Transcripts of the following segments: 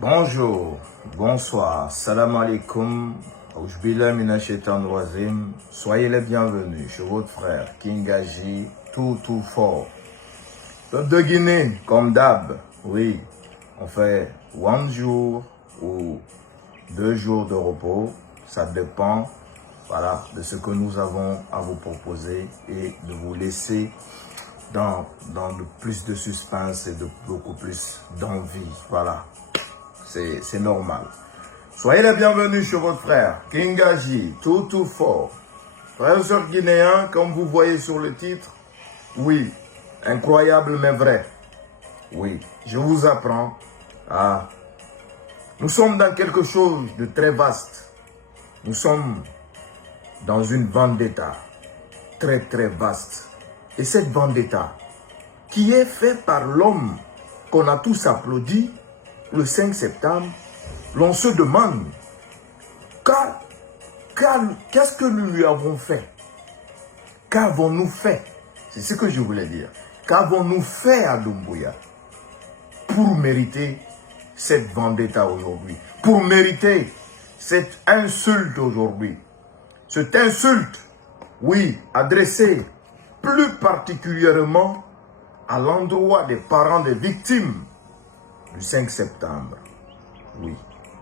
Bonjour, bonsoir, salam alaikum, soyez les bienvenus chez votre frère Kingaji, tout fort. Peuple de Guinée, comme d'hab, oui, on fait 1 jour ou 2 jours de repos, ça dépend, voilà, de ce que nous avons à vous proposer et de vous laisser dans plus de suspense et de beaucoup plus d'envie, voilà. C'est normal. Soyez les bienvenus chez votre frère, Kingaji, tout fort. Frères et sœurs guinéens, comme vous voyez sur le titre, oui, incroyable mais vrai. Oui, je vous apprends à... Nous sommes dans quelque chose de très vaste. Nous sommes dans une vendetta très vaste. Et cette vendetta, qui est faite par l'homme qu'on a tous applaudi, le 5 septembre, l'on se demande qu'est-ce que nous lui avons fait? Qu'avons-nous fait? C'est ce que je voulais dire. Qu'avons-nous fait à Doumbouya pour mériter cette vendetta aujourd'hui? Pour mériter cette insulte aujourd'hui? Cette insulte, oui, adressée plus particulièrement à l'endroit des parents des victimes du 5 septembre. Oui,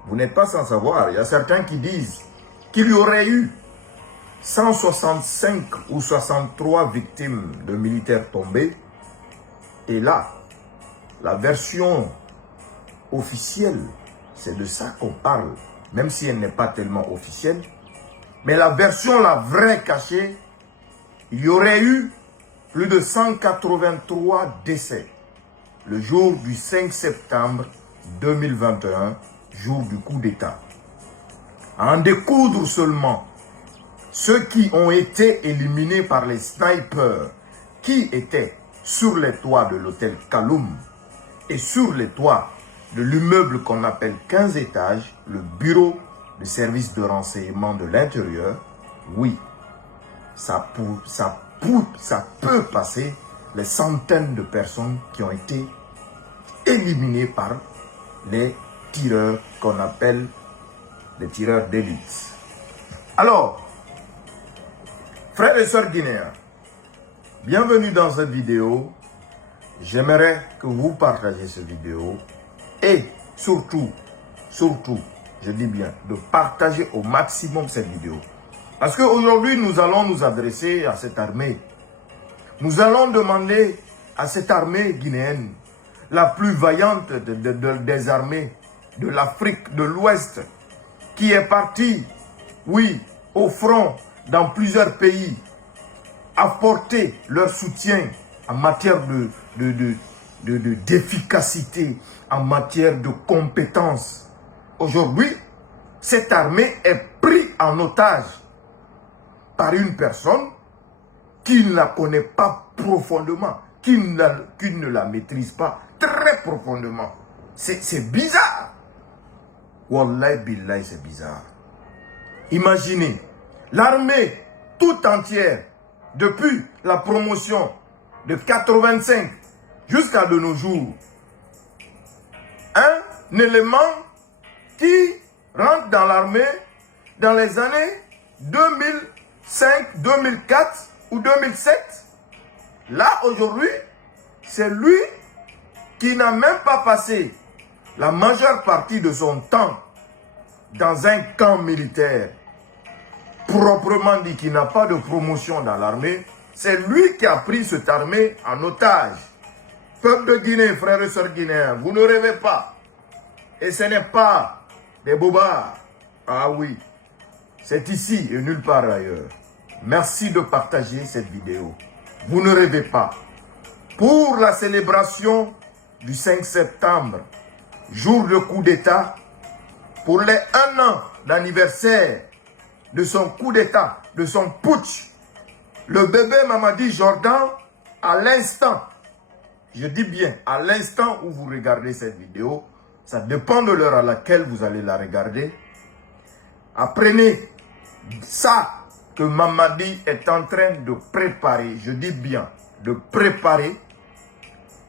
vous n'êtes pas sans savoir, il y a certains qui disent qu'il y aurait eu 165 ou 63 victimes de militaires tombés. Et là, la version officielle, c'est de ça qu'on parle, même si elle n'est pas tellement officielle. Mais la version, la vraie cachée, il y aurait eu plus de 183 décès le jour du 5 septembre 2021, jour du coup d'État. À en découdre seulement ceux qui ont été éliminés par les snipers qui étaient sur les toits de l'hôtel Kaloum et sur les toits de l'immeuble qu'on appelle 15 étages, le bureau de service de renseignement de l'intérieur. Oui, ça peut passer les centaines de personnes qui ont été éliminées par les tireurs qu'on appelle les tireurs d'élite. Alors, frères et sœurs guinéens, bienvenue dans cette vidéo. J'aimerais que vous partagiez cette vidéo et surtout, je dis bien, de partager au maximum cette vidéo. Parce qu'aujourd'hui, nous allons nous adresser à cette armée. Nous allons demander à cette armée guinéenne, la plus vaillante des armées de l'Afrique de l'Ouest, qui est partie, oui, au front dans plusieurs pays, apporter leur soutien en matière d'efficacité, en matière de compétence. Aujourd'hui, cette armée est prise en otage par une personne qui ne la connaît pas profondément, qui ne la maîtrise pas très profondément. C'est bizarre. Wallahi billahi, c'est bizarre. Imaginez, l'armée tout entière, depuis la promotion de 85 jusqu'à de nos jours, un élément qui rentre dans l'armée dans les années 2005, 2004 ou 2007. Là, aujourd'hui, c'est lui qui n'a même pas passé la majeure partie de son temps dans un camp militaire, proprement dit, qui n'a pas de promotion dans l'armée. C'est lui qui a pris cette armée en otage. Peuple de Guinée, frères et sœurs guinéens, vous ne rêvez pas. Et ce n'est pas des bobards. Ah oui, c'est ici et nulle part ailleurs. Merci de partager cette vidéo. Vous ne rêvez pas. Pour la célébration du 5 septembre, jour de coup d'État, pour les 1 an d'anniversaire de son coup d'État, de son putsch, le bébé Mamadi Jordan, à l'instant, je dis bien à l'instant où vous regardez cette vidéo, ça dépend de l'heure à laquelle vous allez la regarder, apprenez ça que Mamadi est en train de préparer, je dis bien, de préparer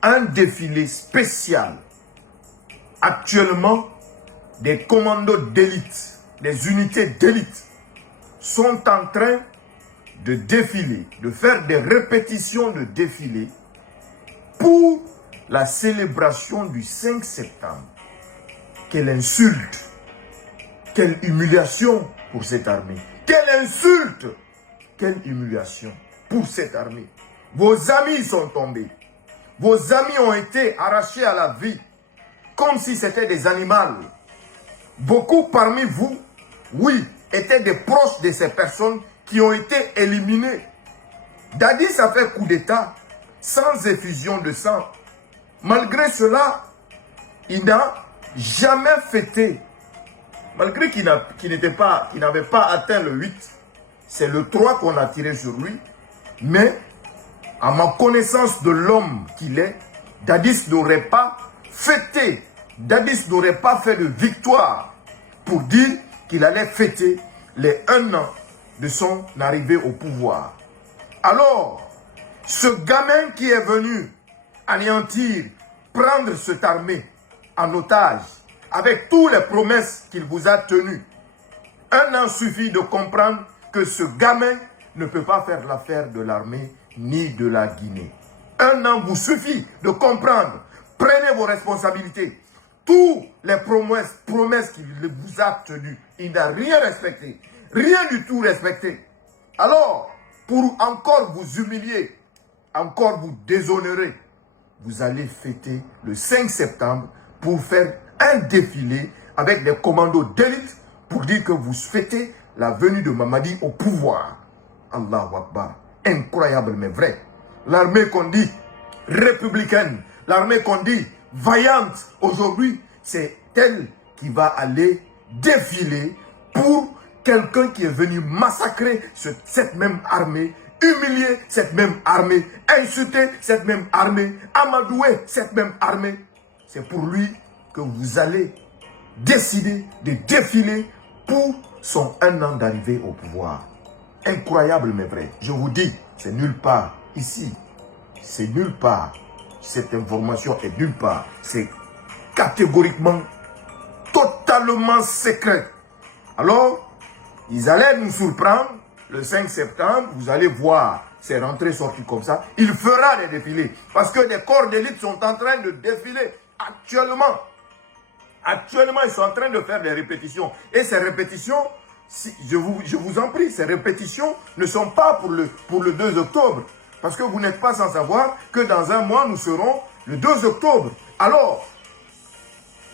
un défilé spécial actuellement des commandos d'élite, des unités d'élite, sont en train de défiler, de faire des répétitions de défilés pour la célébration du 5 septembre. Quelle insulte, quelle humiliation pour cette armée. Quelle insulte, quelle humiliation pour cette armée. Vos amis sont tombés. Vos amis ont été arrachés à la vie comme si c'était des animaux. Beaucoup parmi vous, oui, étaient des proches de ces personnes qui ont été éliminées. Dadis a fait coup d'État sans effusion de sang. Malgré cela, il n'a jamais fêté. Malgré qu'il n'avait pas atteint le 8, c'est le 3 qu'on a tiré sur lui. Mais, à ma connaissance de l'homme qu'il est, Dadis n'aurait pas fêté. Dadis n'aurait pas fait de victoire pour dire qu'il allait fêter les 1 an de son arrivée au pouvoir. Alors, ce gamin qui est venu anéantir, prendre cette armée en otage, avec toutes les promesses qu'il vous a tenues, 1 an suffit de comprendre que ce gamin ne peut pas faire l'affaire de l'armée ni de la Guinée. 1 an vous suffit de comprendre. Prenez vos responsabilités. Toutes les promesses qu'il vous a tenues, il n'a rien respecté. Rien du tout respecté. Alors, pour encore vous humilier, encore vous déshonorer, vous allez fêter le 5 septembre pour faire un défilé avec des commandos d'élite pour dire que vous fêtez la venue de Mamadi au pouvoir. Allahu Akbar. Incroyable mais vrai. L'armée qu'on dit républicaine, l'armée qu'on dit vaillante, aujourd'hui, c'est elle qui va aller défiler pour quelqu'un qui est venu massacrer cette même armée, humilier cette même armée, insulter cette même armée, amadouer cette même armée. C'est pour lui que vous allez décider de défiler pour son 1 an d'arrivée au pouvoir. Incroyable mais vrai. Je vous dis, c'est nulle part ici. C'est nulle part. Cette information est nulle part. C'est catégoriquement, totalement secret. Alors, ils allaient nous surprendre le 5 septembre. Vous allez voir ces rentrées-sorties comme ça. Il fera des défilés. Parce que des corps d'élite sont en train de défiler actuellement. Actuellement, ils sont en train de faire des répétitions. Et ces répétitions, je vous en prie, ces répétitions ne sont pas pour le 2 octobre. Parce que vous n'êtes pas sans savoir que dans 1 mois, nous serons le 2 octobre. Alors,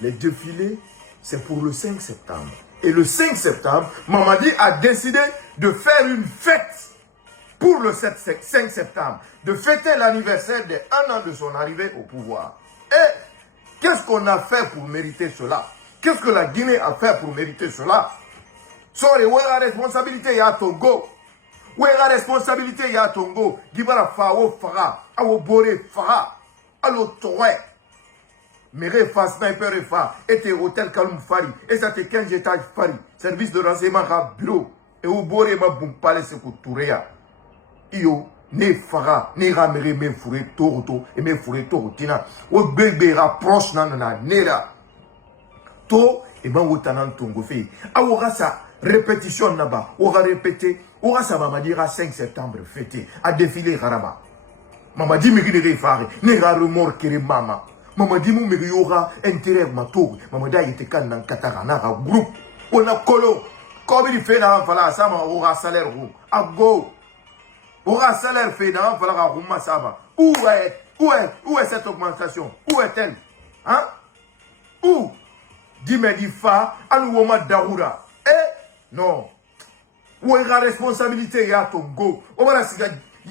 les défilés, c'est pour le 5 septembre. Et le 5 septembre, Mamadi a décidé de faire une fête pour le 5 septembre. De fêter l'anniversaire des 1 an de son arrivée au pouvoir. Et qu'est-ce qu'on a fait pour mériter cela? Qu'est-ce que la Guinée a fait pour mériter cela? Sorry, où est la responsabilité? Il y a Togo. Où est la responsabilité? Il y a Togo. Gibara Fao Fara. Awo Bore Fara. Allo Toé. Mere Fa Sniper Fa. Et hôtel Kaloum Fari. Et ça te 15 étages Fari. Service de renseignement à bureau. Et au Bore ma Bumpale Sekouturea. Iyo. Ne Fara. Ne Ramere me Fouré Toroto. Et me Fouré Torotina. Ou bébé rapproche nanana. Nera. To. Et ben Wotanan Tongo fait. Aura ça. Répétition là-bas. On va répéter. On va ça va dire à 5 septembre fêté. À défiler Haraba. Maman dit me qu'il faire. Nera remords kere mama. Maman dit me qu'il y aura intérêt ma tour. Maman dit il était quand dans Katarana groupe. On a colo. Comme il fait dans voilà ça ma aura salaire roux. À go. Aura salaire fait dans voilà roux ma ça. Où est cette augmentation? Où est-elle? Hein? Où? Dis-moi dit fa à nous Daoura. Non. Où est la responsabilité? Il y a Togo. On va la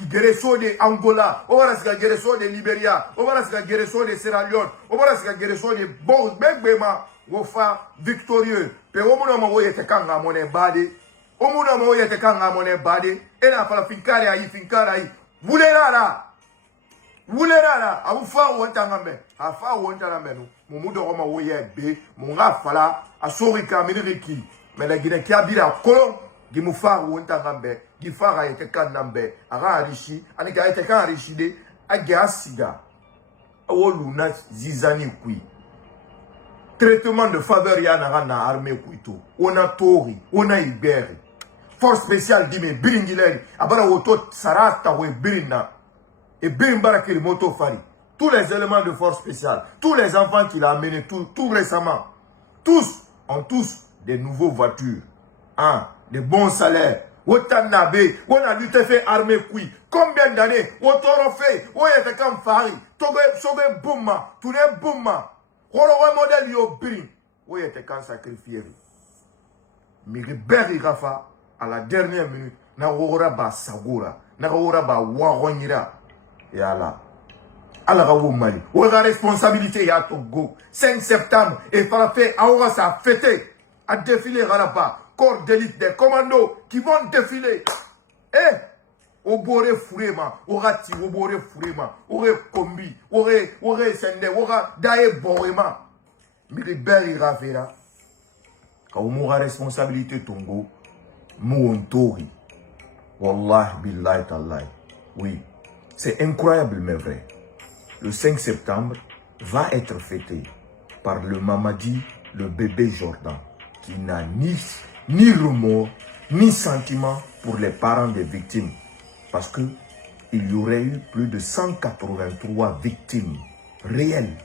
guérison de Angola. On va la guérison de Libéria. On va la guérison de Sierra Leone. On va la guérison de Bon Bengbema. On fa victorieux. Pe o muna mo yete kanga mone bade. O muna mo yete kanga mone bade. Et la fala finkare ayi. Wulerara. A vous fa ou entangambe. A fa ou entangambe nou. Moumudo roma ou yebe. Mounga fala. A sorika miniriki. Mais la Guinée qui a dit la colon, qui m'a fait ou entambe, qui fait a été canambe, a enrichi, a été enrichi, a gasiga, a woluna zizani kui. traitement de faveur yana na armée kuito. On a Tori, on a Iberi. Force spéciale dit mais Biringileri, abara woto sarata we Birina. Et Birimbara qui moto fari. Tous les éléments de force spéciale, tous les enfants qu'il a amenés tout récemment, tous ont tous des nouveaux voitures, hein, des bons salaires. On a lutté fait armée kui. Combien d'années on t'aura fait? On était comme Fari. Toge bouma. Tout les bouma. On a modèle yo brin. On était quand sacrifié. Mais Berry Rafa, à la dernière minute, na ora ba sagura. Na ora ba waronyira. Et Allah. Allah Mali. On a responsabilité ya Togo. 5 septembre. Et Farafé, aura sa fêté. À défiler là-bas. Corps d'élite des commandos qui vont défiler. Eh, au boré fourrement, au rati, au boré fourrement, au combi, au sende, au daé borément. Mais les belles ravera, quand on aura responsabilité Tongo, Mouontori. Wallah billahi tallahi. Oui, c'est incroyable mais vrai. Le 5 septembre va être fêté par le Mamadi, le bébé Jordan, qui n'a ni remords, ni sentiment pour les parents des victimes. Parce que il y aurait eu plus de 183 victimes réelles.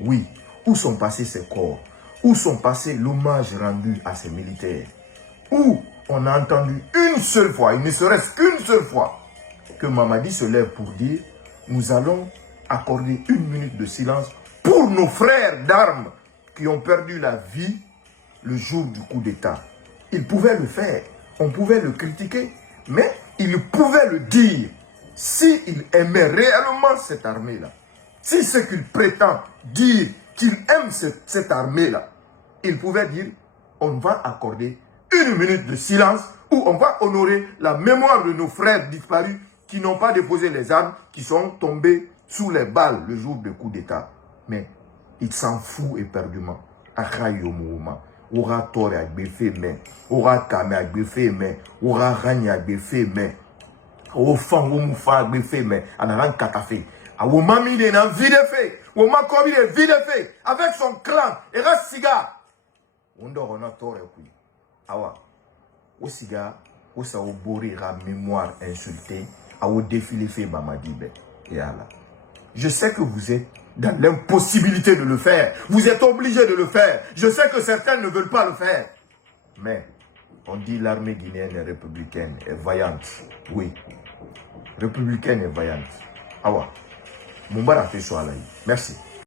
Oui, où sont passés ces corps? Où sont passés l'hommage rendu à ces militaires? Où on a entendu une seule fois, il ne serait-ce qu'une seule fois, que Mamadi se lève pour dire, nous allons accorder 1 minute de silence pour nos frères d'armes qui ont perdu la vie le jour du coup d'État. Il pouvait le faire, on pouvait le critiquer, mais il pouvait le dire s'il aimait réellement cette armée-là. Si ce qu'il prétend dire qu'il aime cette armée-là, il pouvait dire on va accorder 1 minute de silence où on va honorer la mémoire de nos frères disparus qui n'ont pas déposé les armes, qui sont tombés sous les balles le jour du coup d'État. Mais il s'en fout éperdument. Achayo mouvement. Aura tort à gbefé mais aura kamé à gbefé mais aura ragné à gbefé mais au fond au moufa à gbefé mais anaran katafé a au mami de nan vide fait au makobi de vide fait avec son clan et reste cigare on dort on a tort et puis awa au cigare au sa au bourrer à mémoire insultée à au défilé fait Mamadi et Allah. Je sais que vous êtes dans l'impossibilité de le faire. Vous êtes obligé de le faire. Je sais que certains ne veulent pas le faire. Mais, on dit l'armée guinéenne est républicaine, est vaillante. Oui. Républicaine et vaillante. Awa. Mumbara fait Merci.